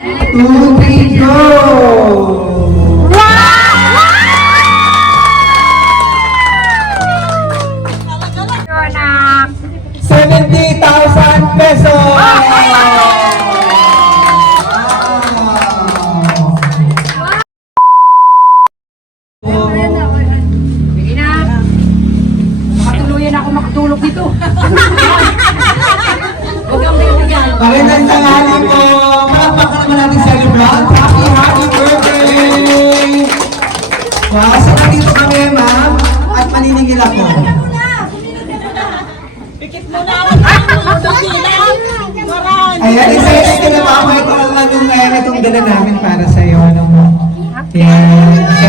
2, 3, go! 70,000 pesos! Sige na. Makatuluyan ako makatulog dito. Huwag kang bibigyan. Magandang tanghali po! Malakpakan naman natin celebrant. Happy birthday! Wow, so nandito kami, ma'am, at maniningil ako. Ayan, excited ka na ma'am. Ito ang itong dala namin para sa iyo. Ano mo? Yan. So,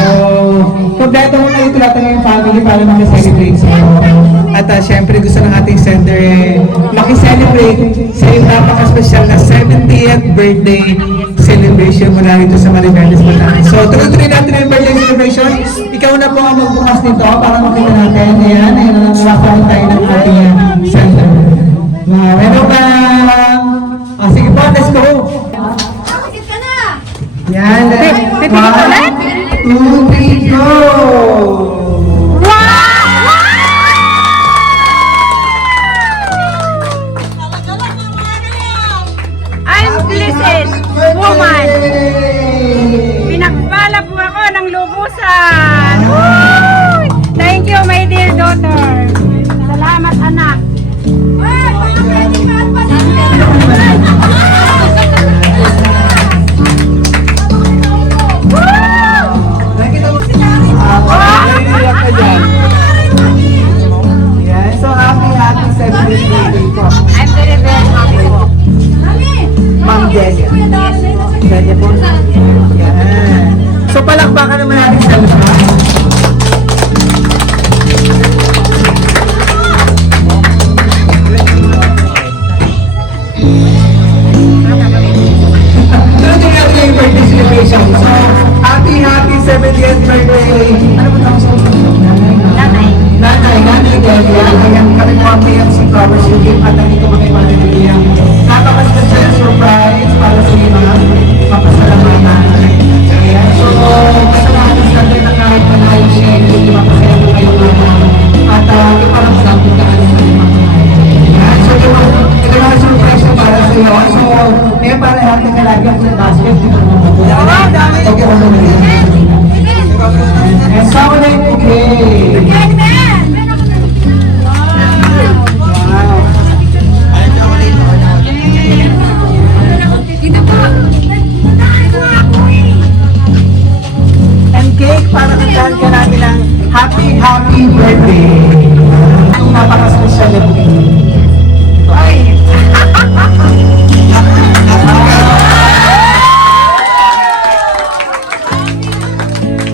kompleto mo na ito lahat ng iyong family para makiselebrate sa iyo. At syempre gusto ng ating sender makiselebrate sa iyong napaka-special na 70th birthday celebration mula rito sa Maribeles Bataan. So, tuloy-tuloy natin ang birthday celebration. Ikaw na po ang magbukas nito para makita natin. Ayan, ayan na nakakuha tayo ng ating sender. Wow, meron ba? Sige po, let's go! Yan, 1, 2, 3, go! I'm blessed woman. Pinagpala po ako ng lubusan. Woo! Thank you, my dear daughter. Salamat, anak. Yan, so happy 70th birthday po. I'm very, very happy po. Ma'am Delia. Delia po. Yan. So palakpakan naman natin sa lahat. Tuloy natin yung birthday celebration. So, happy 70th birthday. Ano ba tawag sa Nanay Delia. Ayan kami po ang PMC Flowers Unit at nandito kami manililiang napaka-special surprise para sa iyo mga mapasalamatan. Ayan, so gusto natin sa atin na kahit pa na yung share, hindi mapasaya mo kayo mga at yung parang sabot ka ano sa mga ayan, so ito mga surprise na para sa iyo. So, may para natin ka lagi ako sa basket. Okay, ano na yan? And sa una yung okay. Cake para kantahan ka namin ng happy birthday. Ang napaka-special na bukid. Ay!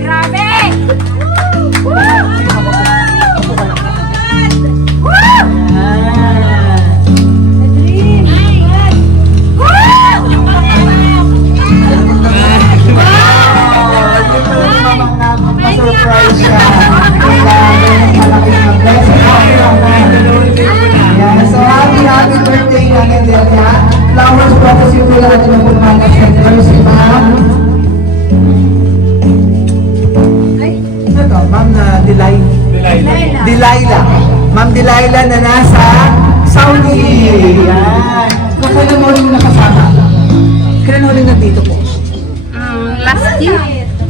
Grabe! Surprise siya. Yeah, so happy birthday natin Delia. Flowers po ako simula natin ang pumangkas ng si Ma'am. Ano to? Ma'am na Delilah. Ma'am Delilah na nasa Saudi. Yan. Kailan mo rin nakasama? Kailan mo rin nandito po? Last year.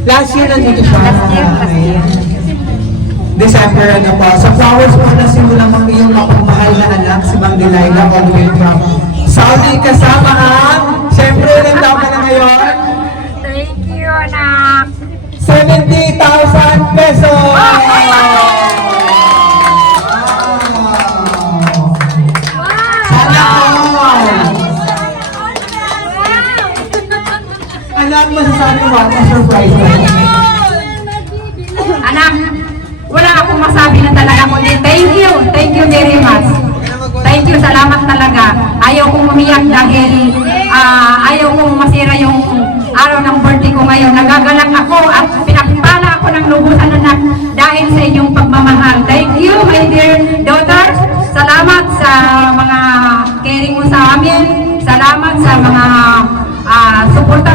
Last year nandito siya. Last year. December ano po. Sa flowers po na simulang ang iyong mapagmahal na anak, si Ma'am Delilah, all the way from Saudi kasama ang, siyempre, ilang taon ka na ngayon? Thank you, anak. 70,000 pesos! Sana all! Anak, masasabi mo ang surprise na Anak, wala akong masabi na talaga kundi thank you very much. Thank you, salamat talaga. Ayaw kong umiyak dahil ayaw kong masira yung araw ng birthday ko ngayon. Nagagalak ako at pinagpala ako ng lubusan anak dahil sa inyong pagmamahal. Thank you, my dear daughters. Salamat sa mga caring mo sa amin. Salamat sa mga suporta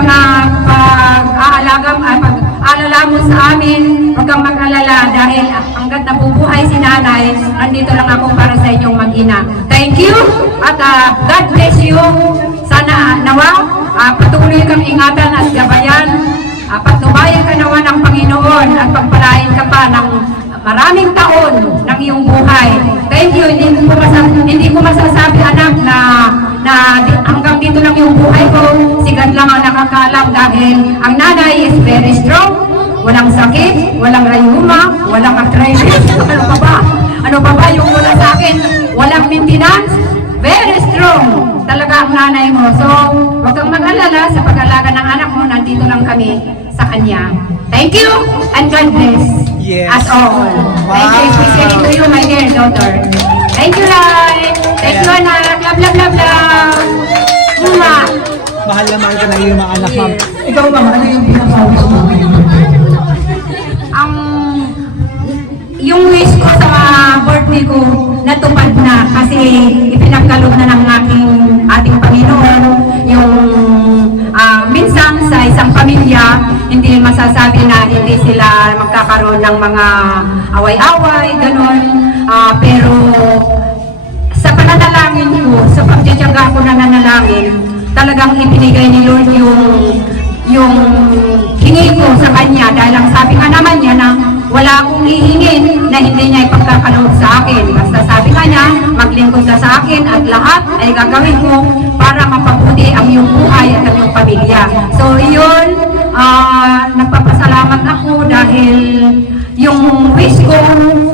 mga pag-aalala mo sa amin, huwag kang mag-alala dahil hanggat nabubuhay si nanay, nandito lang ako para sa inyong mag-ina. Thank you at God bless you. Sana nawa, patuloy kang ingatan at gabayan. Patnubayan ka nawa ng Panginoon at pagpalain ka pa ng maraming taon ng iyong buhay. Thank you. Hindi ko masasabi anak na hanggang dito lang yung buhay ko. Si God lang ang nakakalam dahil ang nanay is very strong. Walang sakit, walang rayuma, walang arthritis. Ano pa ba? Ano pa ba yung wala sa akin? Walang maintenance. Very strong talaga ang nanay mo. So, huwag kang mag-alala sa pag-alaga ng anak mo. Nandito lang kami sa kanya. Thank you and God bless. Yes. As all. Thank you especially to you, my dear daughter. Thank you, Lai. Thank you, anak. Love, love, love, love. Muma. Mahal na mahal ka na yung mga anak, ma'am. Ikaw, ma'am, ano yung pinaka-wish mo ngayon? Yung wish ko sa birthday ko natupad na kasi ipinagkaloob na ng ating Panginoon yung minsan sa isang pamilya hindi masasabi na hindi sila magkakaroon ng mga away-away, ganun. Pero sa pananalangin ko, sa pagtitiyaga ko na nanalangin, talagang ibinigay ni Lord yung hingi ko sa kanya dahil ang sabi nga naman niya na wala akong hihingin na hindi niya ipagkakaloob sa akin. Basta sabi nga niya, maglingkod ka sa akin at lahat ay gagawin ko para mapabuti ang iyong buhay at ang iyong pamilya. So yun, nagpapasalamat ako dahil yung wish ko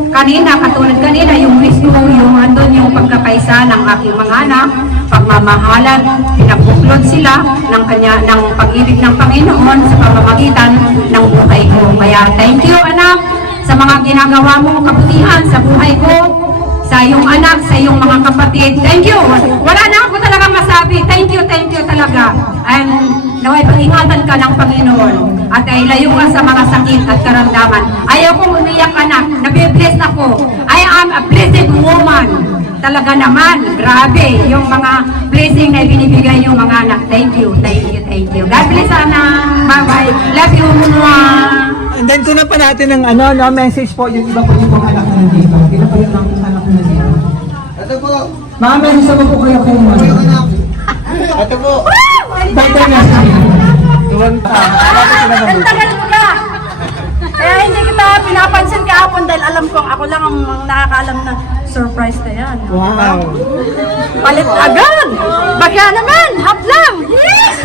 kanina, katulad kanina, yung wish ko, yung andun yung pagkakaisa ng aking mga anak, pagmamahalan, pinabuklod sila ng pag-ibig ng Panginoon sa pamamagitan ng buhay ko. Kaya thank you anak sa mga ginagawa mong kabutihan sa buhay ko, sa iyong anak, sa iyong mga kapatid. Thank you. Wala na ako talagang masabi. Thank you talaga. And naway pag-ingatan ka ng Panginoon at ay layo ka sa mga sakit at karamdaman. Ayaw kong umiyak anak. Nabibless ako. I am a blessed woman. Talaga naman, grabe, yung mga blessing na binibigay yung mga anak. Thank you. God bless, anak. Bye-bye. Love you, mama. And then, kunan pa natin ng message po, yung iba po yung mga anak na nandito. Ilan po yung anak na nandito? Ito po. Mga message po po kayo kung ano. Ito po. Birthday message. Tuwan pa. Ang tagal mo na. Kaya hindi kita pinapansin kahapon dahil alam kong ako lang ang nakakaalam na surprise na yan. Wow. Palit agad! Baka naman! Hap lang! Yes!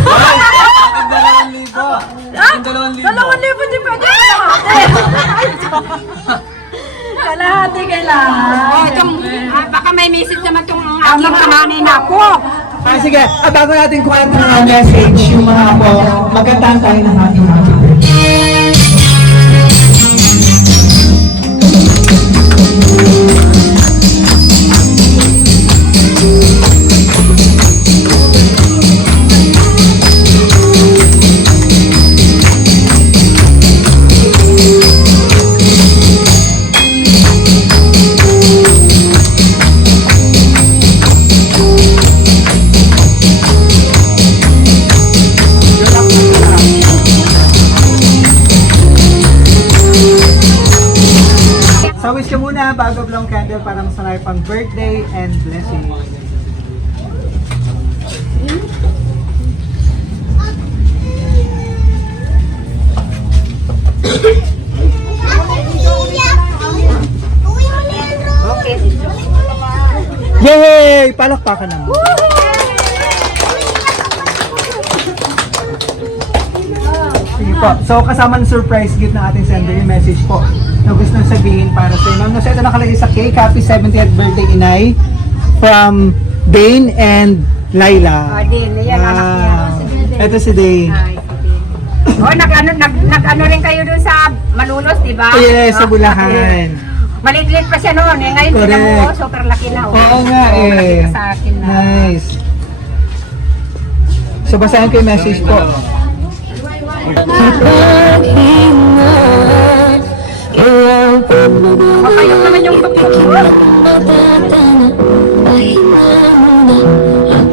Ah, 2,000 di pwede kalahati kailangan. Baka may message naman itong aking panganay na ako. Sige, bago natin kuha ng message, yung mga po, magkantaan tayo ng ating happy birthday. So wish ka muna bago blow candle para masanay pang birthday and blessing. Okay. Yay! Palakpakan naman. Sige po. So kasama ng surprise gift ng ating sender yung message po na gusto nang sabihin para sa inyo. No, so ito nakalagay sa cake. Happy 70th birthday, Inay. From Dane and Laila. Din, yan anak niya. Ito si Dane. Nag-ano rin kayo dun sa Malulos, di ba? Yes, sa Bulacan. Maliit pa siya noon. Eh. Ngayon, Correct. tingnan mo, super laki na. Oo nga eh. Sa akin na. Nice. So basahin ko yung message po. Makayok naman yung tuktok mo.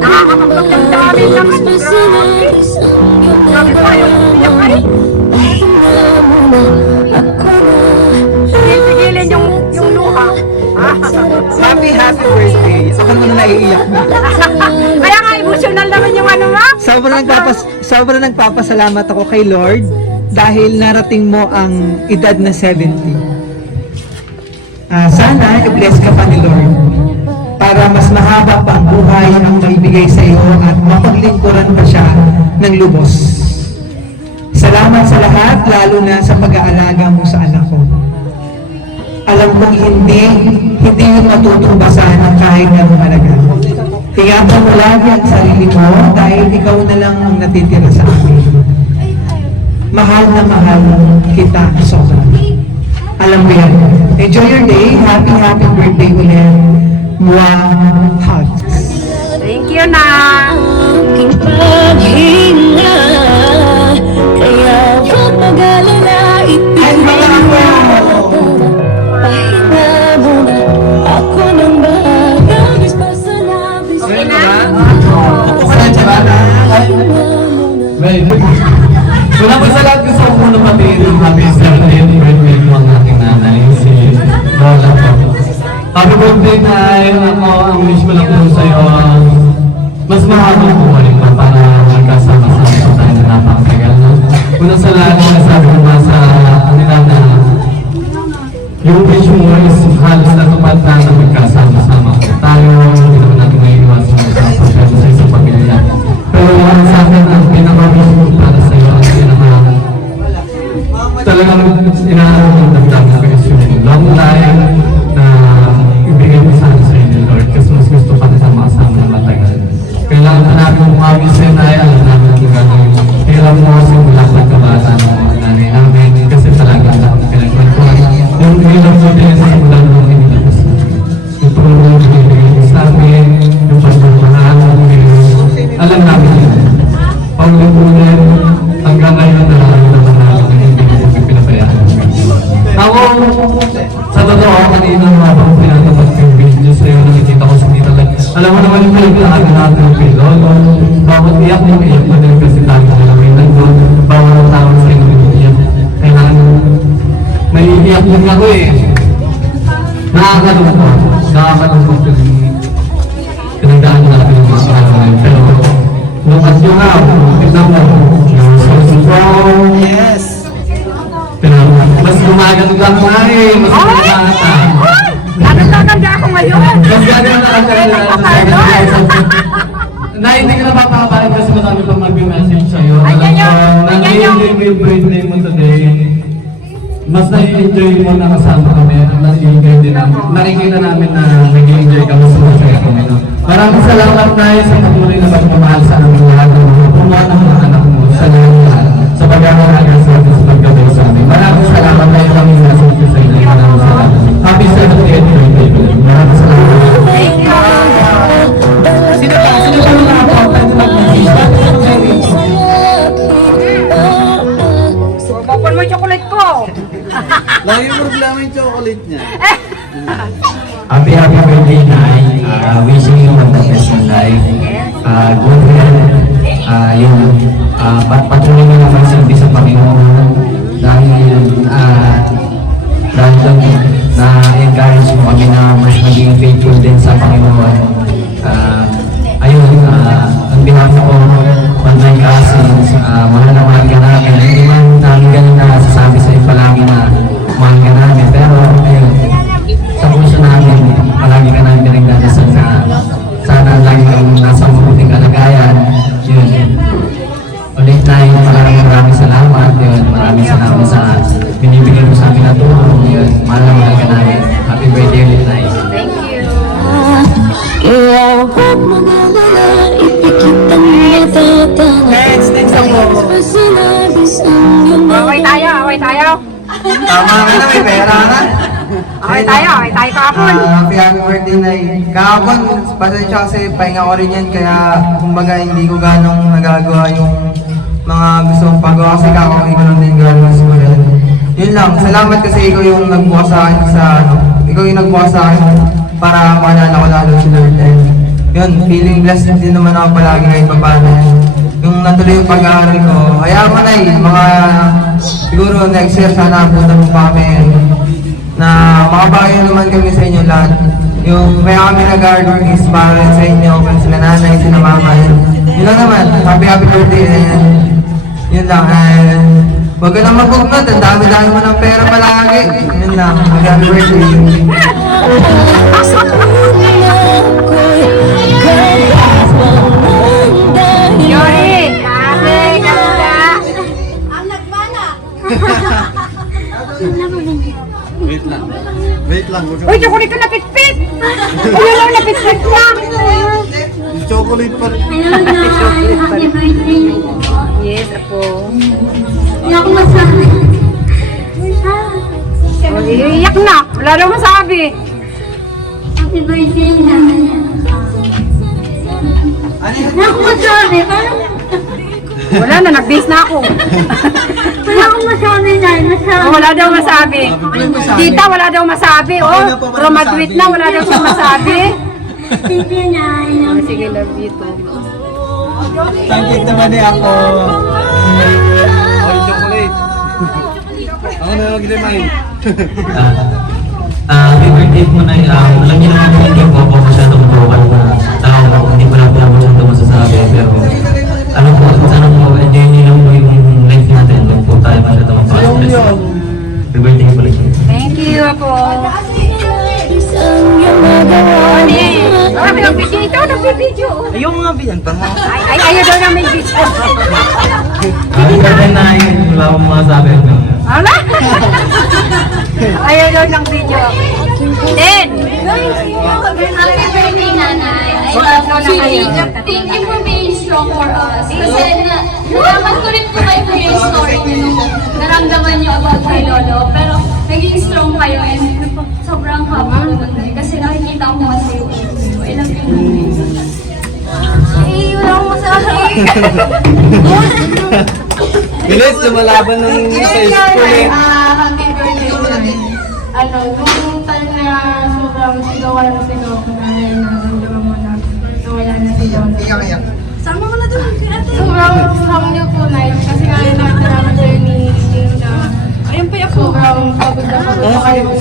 Nakakapagpagdamdamin naman. Grabe. Tigil-tigilin yung luha. Happy birthday. So, kung na naiiyak na. Kaya nga emotional naman yung ano mo. Sobrang nagpapasalamat ako kay Lord dahil narating mo ang edad na 70. Sana i-bless ka pa ni Lord para mas mahaba pa ang buhay ang maibigay sa iyo at mapaglingkuran pa siya ng lubos. Salamat sa lahat, lalo na sa pag-aalaga mo sa anak ko. Alam kong hindi yung matutumbasan ng kahit na malaga. Tingnan mo lagi ang sarili mo dahil ikaw na lang ang natitira sa akin. Mahal na mahal kita sobra. Alam mo yan. Enjoy your day. Happy birthday ulit. Mwah. Hugs. Thank you na. Aking paghinga, kaya huwag mag-alala, Ay, mga ako! pahinga muna. Ako nang bahaga, basta na, Okay na? Upo ka na dyan, ha? Wala pa sa lahat gusto ko muna matiin yung happy 70th birthday ko ang aking nanay, si Lola po. Happy birthday, Nay! Ako, ang wish ko lang po sa'yo, mas mahabang buhay mo para magkasama-sama pa tayo na napakatagal na. Una sa lahat, sinasabi ko nga sa kanila na yung wish mo is halos natupad na na magkasama-sama po tayo. Hindi naman natin may iwasan sa problema sa isang pamilya. Pero sa akin, ang pinaka-wish ko para sa'yo, ang talagang inaarap ng damdamin ko is yung long life na ibigay mo sana sa inyo, Lord, kasi mas gusto pa na sa mga kasama na matagal. Kailangan pa namin umawis sa inay, alam namin kung gano'n yung hirap mo simula pagkabata ng mga nanay namin, kasi talaga ang pinagkwentuhan. Yung hirap mo din sa simula ng inilabas. Yung tulong na ibigay mo sa amin, yung pagmamahal mo, alam namin yun. Paulit-ulit, hanggang ngayon na naman namin hindi mo pinabayaan. Ako, sa totoo, kanina habang pinatapos ko yung video sa'yo, nakikita ko sa dito lang. Alam mo naman yung pinaglahagan natin ng kay Lolo. Bawat iyak mo, iyak mo din kasi tayo na may nandun. Bawat tao sa inyo iyak. Kailangan, may iyak din ako eh. Nakakalungkot yung pinagdaan natin yung mga kailangan. Pero, look at you now, tignan mo, you're so strong. Yes! Pero mas gumaganda ka eh, mas gumaganda ka. Ganda ako ngayon. Mas gaganda ka na hindi ka napapakabahan kasi marami pang mag-message sa'yo. Ayan yun, ayan yun. Na-enjoy mo yung birthday mo today. Mas na-enjoy mo na kasama kami. Na-enjoy din namin. Nakikita namin na nag-enjoy ka, mas masaya kami. Maraming salamat na sa patuloy na pagmamahal sa aming lahat ng mga pumawa ng mga anak mo sa lahat. Sa pag-aaral sa atin sa pagkabay sa amin. Maraming salamat na yung kami sa inyo. Maraming salamat. Happy 70th birthday. Maraming salamat. Thank you. Sino ba mga important mag-message? Bukon mo yung chocolate ko. Lagi problema yung chocolate niya. Happy birthday, Nay. Wishing you all the best in life. Good health. Patuloy mo naman silbi sa Panginoon. Dahil na-encourage mo kami na mas maging faithful din sa Panginoon. On behalf ko, on my cousins, mahal na mahal ka namin. Hindi man namin ganun na sasabi sa iyo palagi na mahal ka namin. Pero, ayun, sa puso namin, palagi ka namin pinagdadasal na sana lagi kang nasa mabuting kalagayan. Yun. Ulit na yun, maraming salamat. Yun, maraming salamat sa binibigay mo sa amin na tulong. Yun, mahal na mahal ka namin. Happy birthday ulit na yun. Thank you. kaya huwag mag-alala, ipikit ang natatala. Next ako. Basta labis ang iyong Away tayo. Tama ka na, may pera na. Away tayo kahapon. Happy birthday, Nay. Kahapon, pasensya kasi pahinga ko rin yan, kaya kumbaga hindi ko ganong nagagawa yung mga gusto kong pagawa kasi kakawin ko lang din gano'n sa mga yun lang, salamat kasi ikaw yung nagbukas sa akin ikaw yung nagbukas sa akin para maalala ko lalo si Lord. And yun, feeling blessed din naman ako palagi kahit paano. nung natuloy yung pag-aaral ko. Kaya mo na mga siguro next year sana abutan mo pa kami na makabagay naman kami sa inyo lahat. Yung kaya kami nag-hard work is para rin sa inyo, kung sila nanay, sila mama. Yun lang naman, happy birthday and yun lang. And huwag ka lang magugnat, ang dami-dami mo ng pera palagi. Yun lang, happy birthday. Yori! Grabe! Ganda! Ang nagmana. Uy, chocolate ka napitpit! Uy, lang napitpit lang! Chocolate pa rin. Hello, Nay. Happy birthday po. Yes, apo. Hindi ako masabi. O, iiyak na. Wala daw masabi. Happy birthday, Nay. Hindi ako masabi. Parang Wala na, nag-base na ako. wala akong masabi, Nay. Masabi. Wala daw masabi. Tita, wala daw masabi. Oh, graduate na, wala daw siyang masabi. Thank you, Nay. Sige, love you too. Thank naman eh ako. Chocolate. Ako na mag-remind. Happy birthday po na, alam niyo naman po hindi po ako masyadong vocal na tao, hindi ko lang po masyadong masasabi, pero ano po, sana po, enjoy niyo lang po yung life natin, huwag po tayo masyadong mag-stress. Happy birthday po lang. Thank you, apo. Isang iyong magawa. Ay, nagbibidyo ito, nagbibidyo. Ayaw mga biyan pa mga. Ay, ayaw daw na may video. Happy birthday na yun, wala akong masasabi. Ala? Ayaw daw ng video. Then, Happy birthday, Nanay. Thank you for being strong for us. Kasi nalaman ko rin po kayo yung story niyo nung naramdaman niyo about kay Lolo. Pero naging strong kayo and sobrang happy ko nun. Kasi nakikita ko kasi yung I love you. Wala akong masabi. Bilis, lumalaban ng sa school eh. Happy birthday ulit. Nung time na sobrang sigawan na sigaw ko dahil naramdaman mo na wala na si Lolo. Sama mo na doon. Sobrang strong niyo po, Nay. Kasi nga yung nakita namin sa'yo ni King na sobrang pagod na pagod na kayo na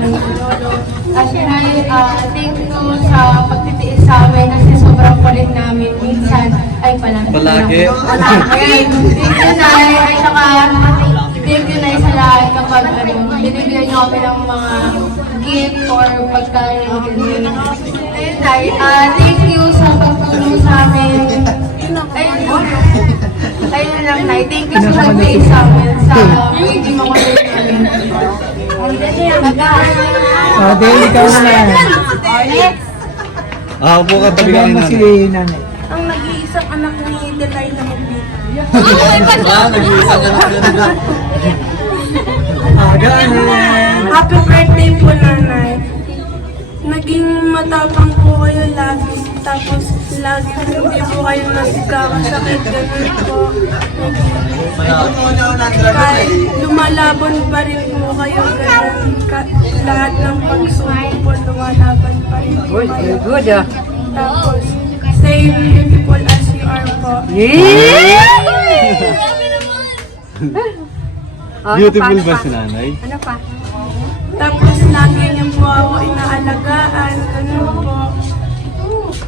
Lolo. Kasi Nay, thank you sa pagtitiis sa amin kasi sobrang kulit namin. Minsan, ay palagi. Palagi? Ayun, thank you, Nay. Ay saka, thank you, Nay, sa lahat kapag binibigyan niyo kami ng mga gift or pagkain. Ayun, Nay, thank you sa pagtulong sa amin. Ayun lang, Nay. Thank you sa pag-tiis sa amin sa pagiging mga kulit namin. Oh, Dale, ikaw na. Upo ka, tabi ka Sabihan ni mo si nanay. nanay. Ang nag-iisang anak ni Delilah Magbita. Nag-iisa ka na. Happy birthday po, Nanay. Naging matapang po kayo lagi. Tapos lagi hindi po kayo nagkakasakit. Ganun po. Kahit lumalaban pa rin po kayo. Ganun. Lahat ng pagsubok po lumalaban pa rin po kayo. good ah. Tapos same beautiful as you are po. Beautiful ba si nanay? Ano pa? Tapos lagi niyo po ako inaalagaan. Ganun po.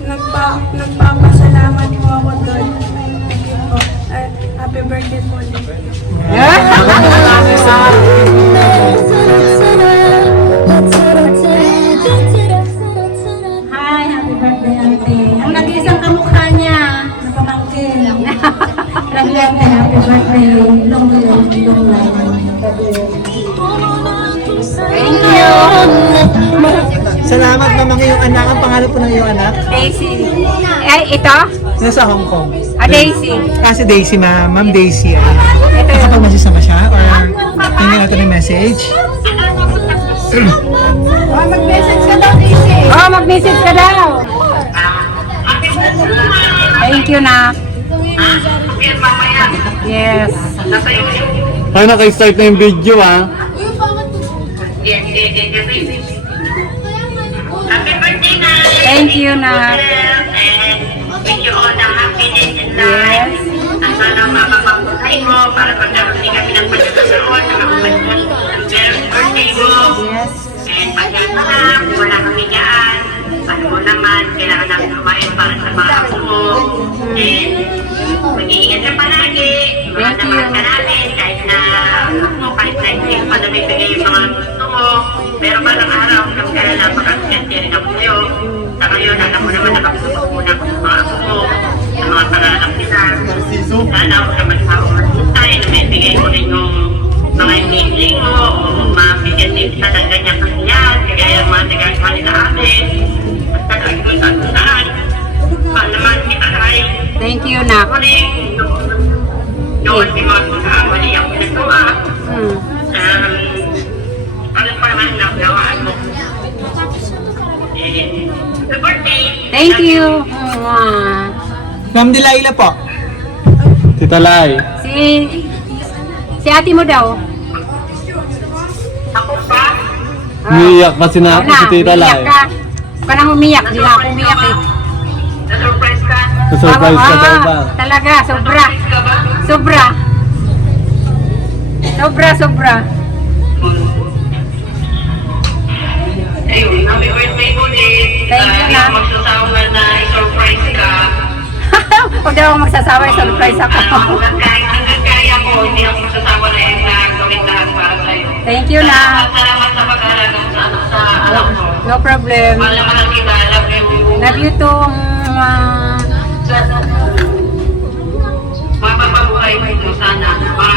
Nagpapasalamat po ako doon. Thank you po. Happy birthday po ulit. Hi, happy birthday, Auntie. Ang nag-iisang kamukha niya, napamangkin. Happy birthday, long life. Thank you. Salamat naman ngayong anak. Ang pangalan po ng iyong anak? Daisy. Ay, ito? Nasa Hong Kong. Daisy. Kasi Daisy, Ma'am Daisy. Ito yun. Nakapag-message ba siya? Or tingin natin yung message? Mag-message ka daw, Daisy. Oh, mag-message ka daw. Thank you, na. Yes. Ay, naka-start na yung video ah. Thank you, na. Wish you all the happiness in Yes. life. pasensya na, kung wala kami dyan. Alam mo naman, kailangan namin kumain para sa mga apo mo. And mag-iingat ka palagi. Mahal na mahal ka namin kahit na hindi pa namibigay yung mga gusto mo. Pero parang araw, kaya napakasensya rin ako sa'yo. Sa ngayon, alam mo naman nakapagpapag muna ko sa mga apo mo, sa mga pangalang nila. Sana ako naman sa tayo na may bigay mo rin yung mga enabling mo o mabigyan din sa ng ganyang kasiyan. Kaya yung mga nagagawa nila amin. Basta lagi mo sa saan. Naman kita ay. Thank you, Nak. Yung ultimate mo sa mali ang pinagawa. Ano pa naman nagawaan mo? Happy birthday! Thank you. Mwah. Ma'am Delilah po. Tita Lai. Si ate mo daw. Ako pa? Umiiyak pa si Tita Lai. Umiyak ka. Huwag ka nang umiyak. Di na ako umiyak eh. Na-surprise ka? Surprise ka daw ba? Talaga, sobra. Ka ba? Sobra. Sobra. Ayun, happy birthday mo din. Thank you, Hindi na. ako magsasawa na i-surprise ka. Huwag daw ako magsasawa, surprise ako. Hanggang kaya ko, hindi ako magsasawa na gawin lahat para sa'yo. Thank you, na. Salamat sa pag-alaga sa anak ko. No problem. Mahal naman ang kita. Love you. Love you too. Mapapabuhay mo ito sana. Mga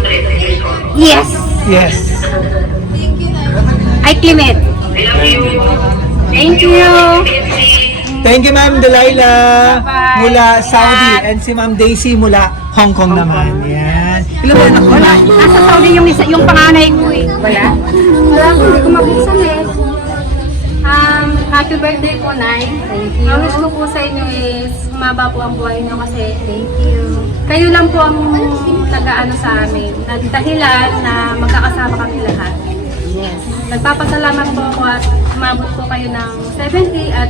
100 years old. Yes. Yes. I claim it. I love you. Thank you. Thank you, Ma'am Delilah. Bye-bye. Mula Saudi. And si Ma'am Daisy mula Hong Kong naman. Yan. Ilan ba anak mo? Wala. Nasa Saudi yung panganay ko eh. Wala. Wala ko. Hindi ko mabuksan eh. Happy birthday po, Nay. Thank you. Ang wish ko po sa inyo is humaba po ang buhay niyo kasi thank you. Kayo lang po ang nag-aano sa amin. Nagdahilan na magkakasama kami lahat. Yes. Nagpapasalamat po ako at umabot po kayo ng 70 at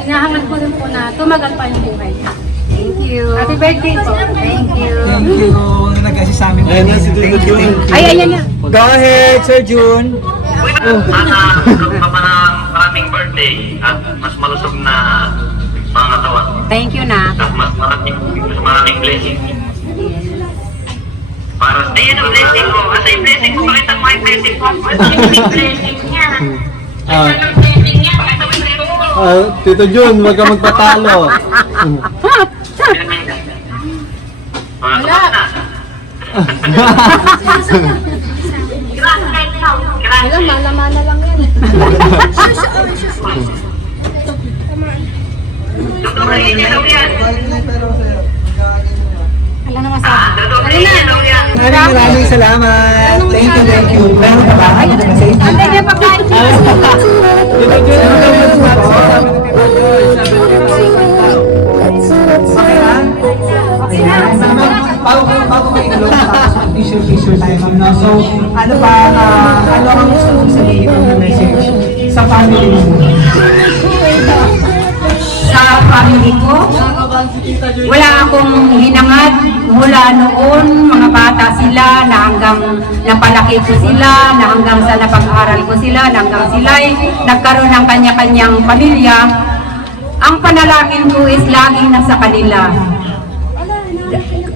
hinahangad ko rin po na tumagal pa yung buhay niyo. Thank you. Happy birthday po. Thank you. Thank you. Nag-assist sa amin. Ayun na si Tito Jun. Ay, ayan na. Go ahead, Sir June. Sana maraming birthday at mas malusog na mga katawan. Thank you, na. At mas maraming blessing. Para sa iyo ang blessing ko. Kasi yung blessing ko, pakita mo yung blessing ko. Ano yung blessing niya? Ano yung blessing niya? Pakita mo yung blessing ko. Tito Jun, huwag ka magpatalo. Mga kawan na. Alam, malamana lang yan. Tuturuin niya daw yan. Wala na masabi. Tuturuin niya daw yan. Maraming salamat. Thank you. Meron ka ba? Ano na sa Ang ganda yung pagkain. Tito Jun, Bago kayo ilog, tapos mag-picture tayo, ma'am, no? So, ano ang gusto mong sabihin ng message sa family mo? Sa family ko, wala akong hinangad mula noon, mga bata sila, na hanggang napalaki ko sila, na hanggang sa napag-aral ko sila, na hanggang sila'y nagkaroon ng kanya-kanyang pamilya. Ang panalangin ko is laging nasa kanila.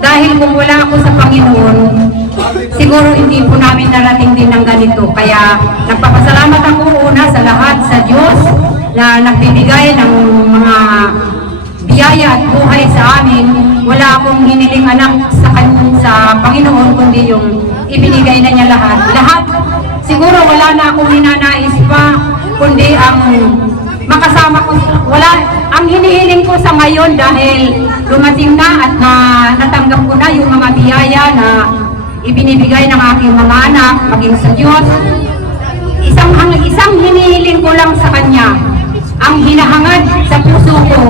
Dahil kung wala ako sa Panginoon, siguro hindi po namin narating din ng ganito. Kaya nagpapasalamat ako una sa lahat sa Diyos na nagbibigay ng mga biyaya at buhay sa amin. Wala akong hiniling anak sa Panginoon, kundi yung ibinigay na niya lahat. Lahat, siguro wala na akong ninanais pa, kundi ang makasama ko. Ang hinihiling ko sa ngayon dahil dumating na at natanggap ko na yung mga biyaya na ibinibigay ng aking mga anak, maging sa Diyos. Isang hinihiling ko lang sa Kanya, ang hinahangad sa puso ko,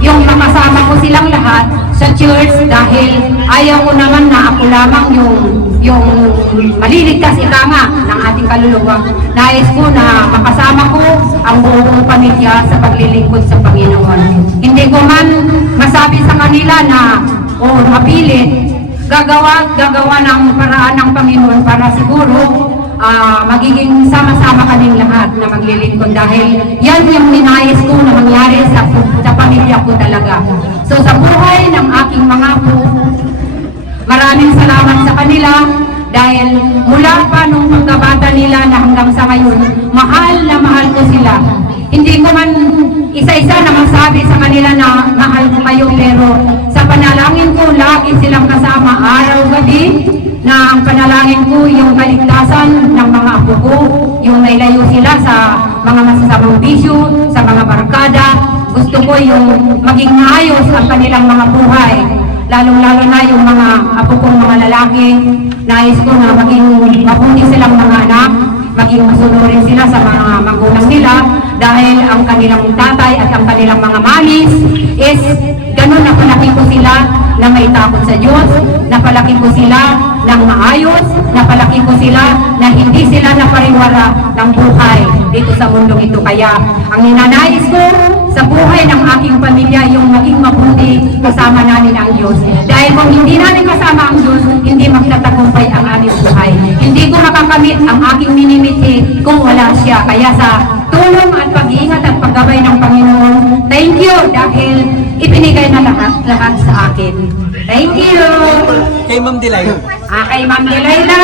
yung makasama ko silang lahat sa church dahil ayaw ko naman na ako lamang yung maliligtas ika nga ng ating kaluluwa. Nais ko na makasama ko ang buong pamilya sa paglilingkod sa Panginoon. Hindi ko man masabi sa kanila na mapilit, gagawa ng paraan ng Panginoon para siguro magiging sama-sama kaming lahat na maglilingkod dahil yan yung ninayos ko na mangyari sa pamilya ko talaga. So sa buhay ng aking mga apo, maraming salamat sa kanila dahil mula pa nung pagkabata nila na hanggang sa ngayon, mahal na mahal ko sila. Hindi ko man isa-isa na masabi sa kanila na mahal ko kayo, pero sa panalangin ko, lagi silang kasama araw-gabi, na ang panalangin ko yung kaligtasan ng mga apo ko, yung nailayo sila sa mga masasamang bisyo, sa mga barkada. Gusto ko yung maging maayos ang kanilang mga buhay, lalong-lalo na yung mga apo kong mga lalaki. Nais ko na maging mabuti silang mga anak, maging masunurin sila sa mga magulang nila, dahil ang kanilang tatay at ang kanilang mga mamis is ganun, napalaki ko sila na may takot sa Diyos, napalaki ko sila ng maayos, napalaki ko sila na hindi sila napariwara ng buhay dito sa mundong ito. Kaya ang ninanais ko sa buhay ng aking pamilya yung maging mabuti kasama namin ang Diyos. Dahil kung hindi namin kasama ang Diyos, hindi magtatagumpay ang aming buhay. Hindi ko makakamit ang aking minimithi kung wala siya. Kaya sa tulong at pag-iingat at paggabay ng Panginoon, thank you dahil ibinigay na lahat sa akin. Thank you! Kay Ma'am Delayla. Kay Ma'am Delayla,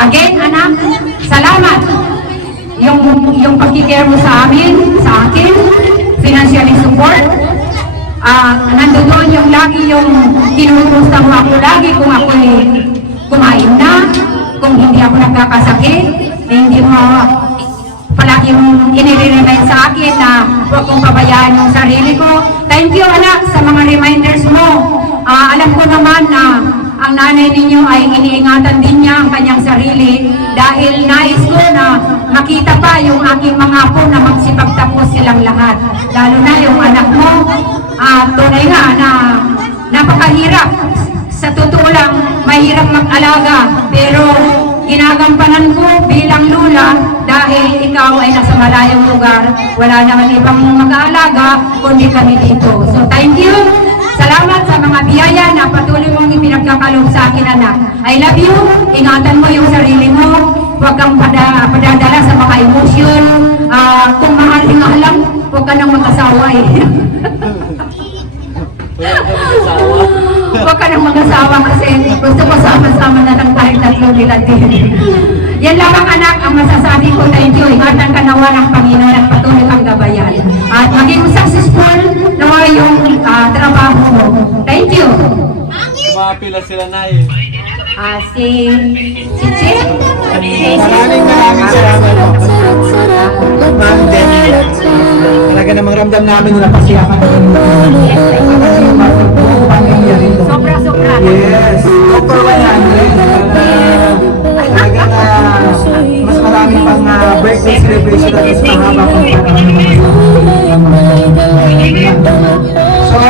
again anak, salamat! Yung pagkikare mo sa amin, sa akin, financial support, nandoon yung lagi yung tinutulungan mo ako lagi kung ako'y kumain na, kung hindi ako nagkakasakit, hindi mo palagi mong inire-remind sa akin na huwag kong pabayaan yung sarili ko. Thank you anak sa mga reminders mo. Alam ko naman na ang nanay ninyo ay iniingatan din niya ang kanyang sarili dahil nais ko na makita pa yung aking mga apo na magsipagtapos silang lahat. Lalo na yung anak mo, tunay nga na napakahirap. Sa totoo lang, mahirap mag-alaga, pero ginagampanan ko bilang lula dahil ikaw ay nasa malayong lugar. Wala naman ibang mag-aalaga kundi kami dito. So thank you. Salamat sa mga biyaya na patuloy mong ipinagkakaloob sa akin anak. I love you. Ingatan mo yung sarili mo. Huwag kang padadala sa mga emosyon. Kung mahaling lang, huwag ka nang mag-asawa eh. Huwag ka nang mag-asawa kasi gusto ko sama-sama na lang tayo tatlo nila din. Yan lamang anak ang masasabi ko. Thank you. Ingatan ka nawa ng Panginoon at patuloy kang gabayan. At maging successful nawa yung trabaho mo. Thank you. Kumapila sila na eh. Si Chichi. Maraming salamat po. Ma'am Delia. Talaga namang ramdam namin na napasiya ka naman. Pamilya rito. Sobra-sobra. Yes. Dr. 100. Talaga mas marami pang birthday celebration at mas mahaba pang So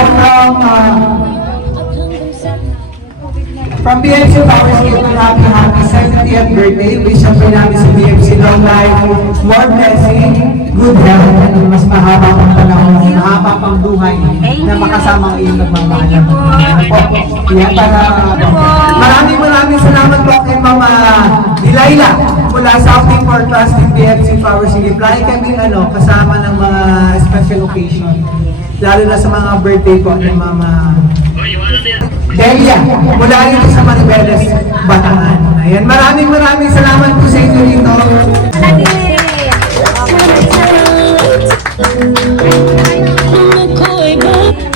from BFC Power Skip, happy 70th birthday. Wish siyempre namin sa BFC long life, more blessing, good health, at mas mahaba pang panahon, mahaba pang buhay na makasama ang iyong nagmamahalan. Yan para maraming salamat po kay Mama Delayla mula sa Outing for Trust in BFC Power Skip. Lagi kaming kasama ng mga special occasion, lalo na sa mga birthday po ng Mama Delia, mula rin sa Manibeles, Batangan. Ayan, maraming salamat po sa inyo dito.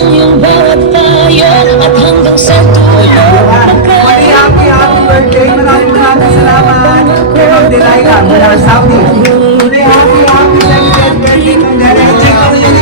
Yung bawat tayo at hanggang sa tuyo. Happy birthday, maraming salamat kay Ma'am Delayla mula sa Saudi. Happy 70th birthday, Ma'am Delayla.